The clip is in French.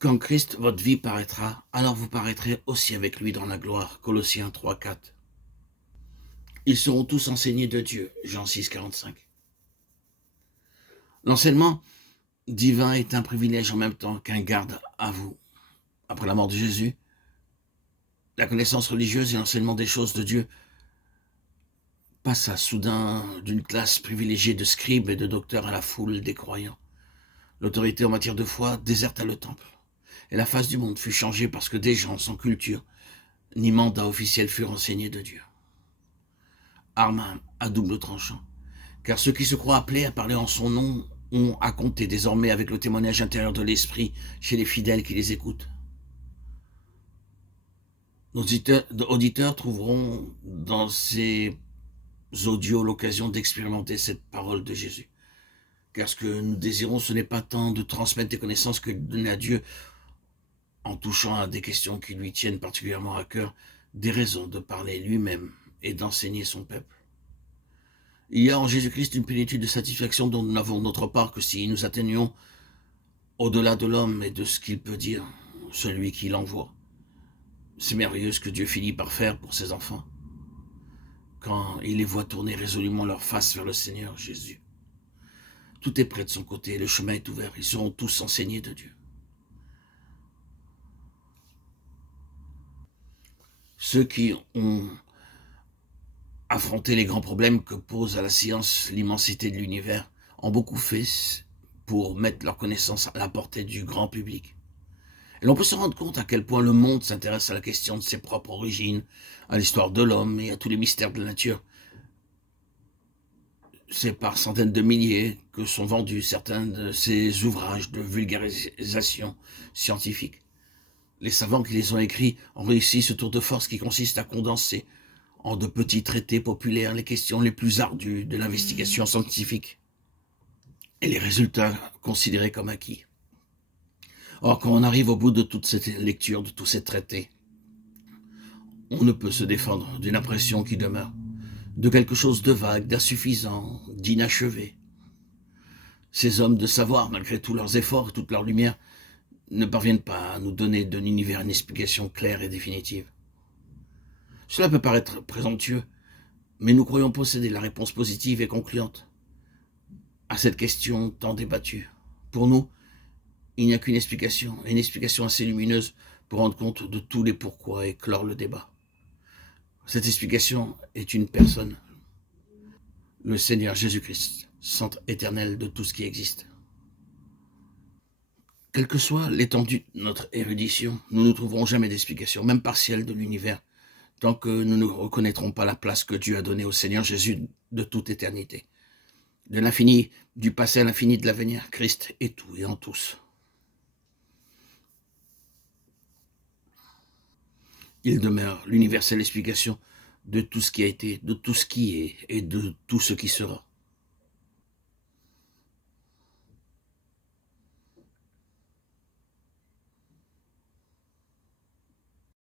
Quand Christ, votre vie, paraîtra, alors vous paraîtrez aussi avec lui dans la gloire. Colossiens 3, 4. Ils seront tous enseignés de Dieu. Jean 6, 45. L'enseignement divin est un privilège en même temps qu'un garde à vous. Après la mort de Jésus, la connaissance religieuse et l'enseignement des choses de Dieu passa soudain d'une classe privilégiée de scribes et de docteurs à la foule des croyants. L'autorité en matière de foi déserta le temple, et la face du monde fut changée parce que des gens sans culture ni mandat officiel furent enseignés de Dieu. Arme à double tranchant, car ceux qui se croient appelés à parler en son nom ont à compter désormais avec le témoignage intérieur de l'esprit chez les fidèles qui les écoutent. Nos auditeurs trouveront dans ces audios l'occasion d'expérimenter cette parole de Jésus. Car ce que nous désirons, ce n'est pas tant de transmettre des connaissances que de donner à Dieu, en touchant à des questions qui lui tiennent particulièrement à cœur, des raisons de parler lui-même et d'enseigner son peuple. Il y a en Jésus-Christ une plénitude de satisfaction dont nous n'avons d'autre part que si nous atteignions au-delà de l'homme et de ce qu'il peut dire, celui qui l'envoie. C'est merveilleux ce que Dieu finit par faire pour ses enfants, quand il les voit tourner résolument leur face vers le Seigneur Jésus. Tout est prêt de son côté, le chemin est ouvert, ils seront tous enseignés de Dieu. Ceux qui ont affronté les grands problèmes que pose à la science l'immensité de l'univers ont beaucoup fait pour mettre leur connaissance à la portée du grand public. Et l'on peut se rendre compte à quel point le monde s'intéresse à la question de ses propres origines, à l'histoire de l'homme et à tous les mystères de la nature. C'est par centaines de milliers que sont vendus certains de ces ouvrages de vulgarisation scientifique. Les savants qui les ont écrits ont réussi ce tour de force qui consiste à condenser en de petits traités populaires les questions les plus ardues de l'investigation scientifique et les résultats considérés comme acquis. Or, quand on arrive au bout de toute cette lecture, de tous ces traités, on ne peut se défendre d'une impression qui demeure, de quelque chose de vague, d'insuffisant, d'inachevé. Ces hommes de savoir, malgré tous leurs efforts et toute leur lumière, ne parviennent pas à nous donner de l'univers une explication claire et définitive. Cela peut paraître présomptueux, mais nous croyons posséder la réponse positive et concluante à cette question tant débattue. Pour nous, il n'y a qu'une explication, et une explication assez lumineuse pour rendre compte de tous les pourquoi et clore le débat. Cette explication est une personne, le Seigneur Jésus-Christ, centre éternel de tout ce qui existe. Quelle que soit l'étendue de notre érudition, nous ne trouverons jamais d'explication, même partielle, de l'univers, tant que nous ne reconnaîtrons pas la place que Dieu a donnée au Seigneur Jésus de toute éternité. De l'infini, du passé à l'infini de l'avenir, Christ est tout et en tous. Il demeure l'universelle explication de tout ce qui a été, de tout ce qui est et de tout ce qui sera.